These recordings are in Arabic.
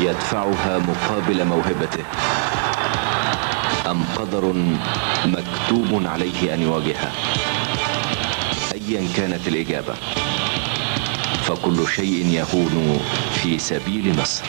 يدفعها مقابل موهبته، أم قدر مكتوب عليه أن يواجهها؟ أيا كانت الإجابة، فكل شيء يهون في سبيل مصر.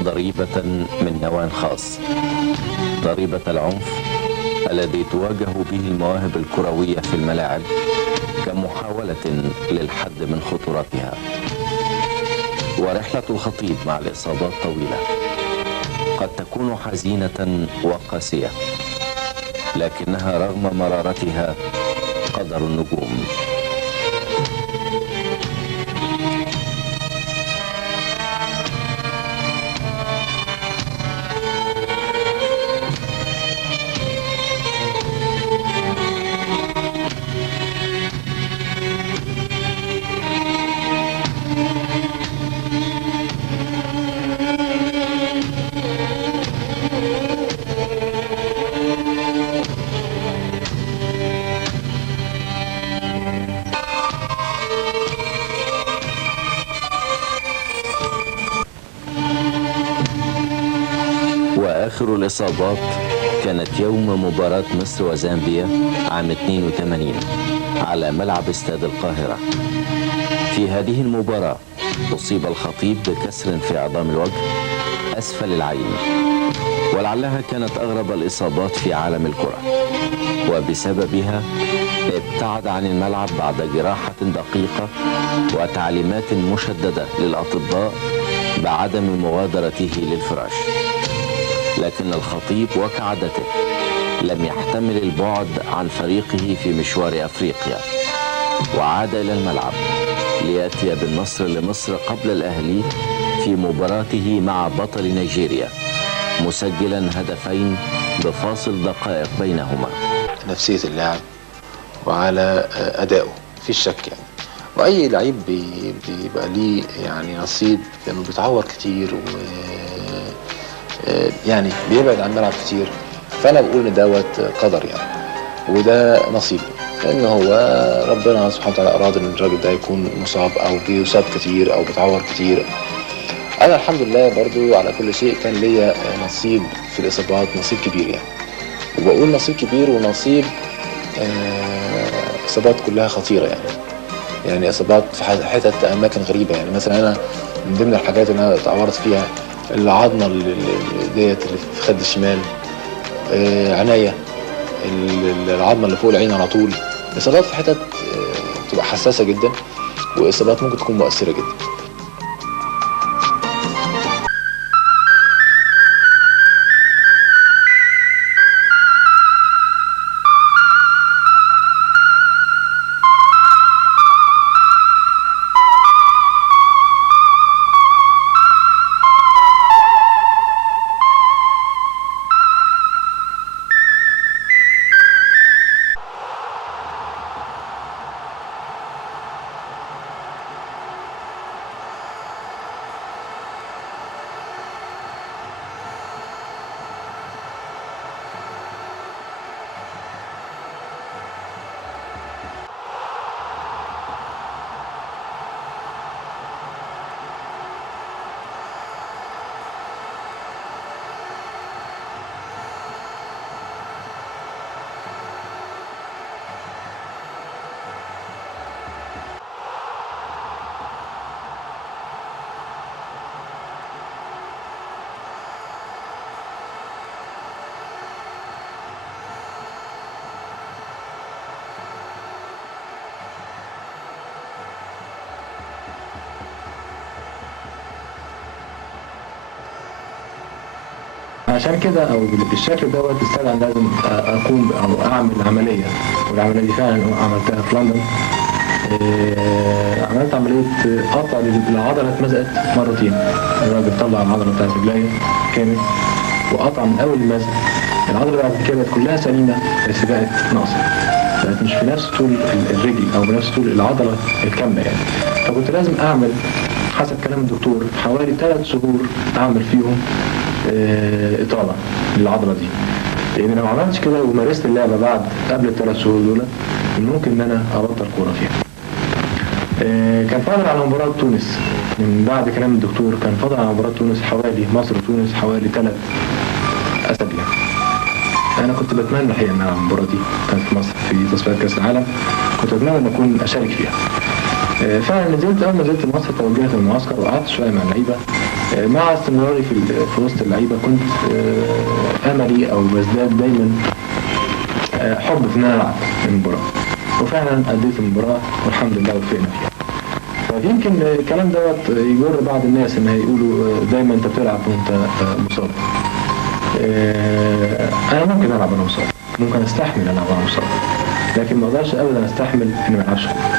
ضريبة من نوع خاص، ضريبة العنف الذي تواجه به المواهب الكروية في الملاعب كمحاولة للحد من خطورتها. ورحلة الخطيب مع الإصابات طويلة، قد تكون حزينة وقاسية، لكنها رغم مرارتها قدر النجوم. آخر الإصابات كانت يوم مباراة مصر وزامبيا عام 82 على ملعب استاد القاهرة. في هذه المباراة أصيب الخطيب بكسر في عظام الوجه أسفل العين، ولعلها كانت أغرب الإصابات في عالم الكرة، وبسببها ابتعد عن الملعب بعد جراحة دقيقة وتعليمات مشددة للأطباء بعدم مغادرته للفراش. لكن الخطيب وكعادته لم يحتمل البعد عن فريقه في مشوار أفريقيا، وعاد إلى الملعب ليأتي بالنصر لمصر قبل الأهلي في مباراته مع بطل نيجيريا، مسجلا هدفين بفاصل دقائق بينهما. نفسية اللاعب وعلى أدائه في الشك يعني، وأي لعيب بيبقى ليه يعني نصيب لأنه بيتعور كتير و يعني بيبعد عن الملعب كتير. فأنا بقول إن دوت قدر يعني، وده نصيب، لأن هو ربنا سبحانه وتعالى أراد إن الراجل ده يكون مصاب أو بيصاب كتير أو بيتعور كتير. أنا الحمد لله برضو على كل شيء كان ليا نصيب في الإصابات، نصيب كبير يعني، وبقول نصيب كبير ونصيب إصابات كلها خطيرة يعني إصابات في حتت أماكن غريبة. يعني مثلا أنا من ضمن الحاجات اللي أنا اتعورت فيها العظمة ديت اللي في خد الشمال، عناية، العظمة اللي فوق العين على طول. إصابات في حتت بتبقى حساسة جدا، وإصابات ممكن تكون مؤثرة جدا. فعشان كده او بالشكل دوت استدعى ان لازم اقوم او اعمل عمليه، والعمليه دي فعلا عملتها في لندن. عملت عمليه قطع للعضله اتمزقت مرتين. الراجل طلع العضله بتاعت رجليا كامل وقطع من اول المزق. العضله بعد كده بقت كلها سليمه بس بقت ناقصه، بقت مش في نفس طول الرجل او بنفس طول العضله الكامله يعني. فكنت لازم اعمل حسب كلام الدكتور حوالي 3 شهور اعمل فيهم اطاله للعضله دي، لان لو ما عملتش كده ومارست اللعبه قبل ال3 شهور دول ممكن ان انا ابطل كوره فيها. كان فاضل على مباراه تونس من بعد كلام الدكتور، كان فاضل على مباراه تونس حوالي مصر وتونس حوالي 3 اسابيع. انا كنت بتمنى الحقيقه ان المباراه دي كانت في مصر في تصفيات كاس العالم، كنت بتمنى ان اكون اشارك فيها. فعلا اول ما نزلت مصر توجهت المعسكر وقعدت شويه مع اللعيبه. مع استمراري في وسط اللعيبه كنت املي او بزداد دايما حب في ان انا العب المباراه، وفعلا اديت المباراه والحمد لله وفقنا فيها. فيمكن الكلام دوت يجر بعض الناس ان هيقولوا دايما انت بتلعب وانت مصاب. انا ممكن العب وانا مصاب، ممكن استحمل العب وانا مصاب، لكن ما اقدرش ابدا استحمل اني ما العبش كوره.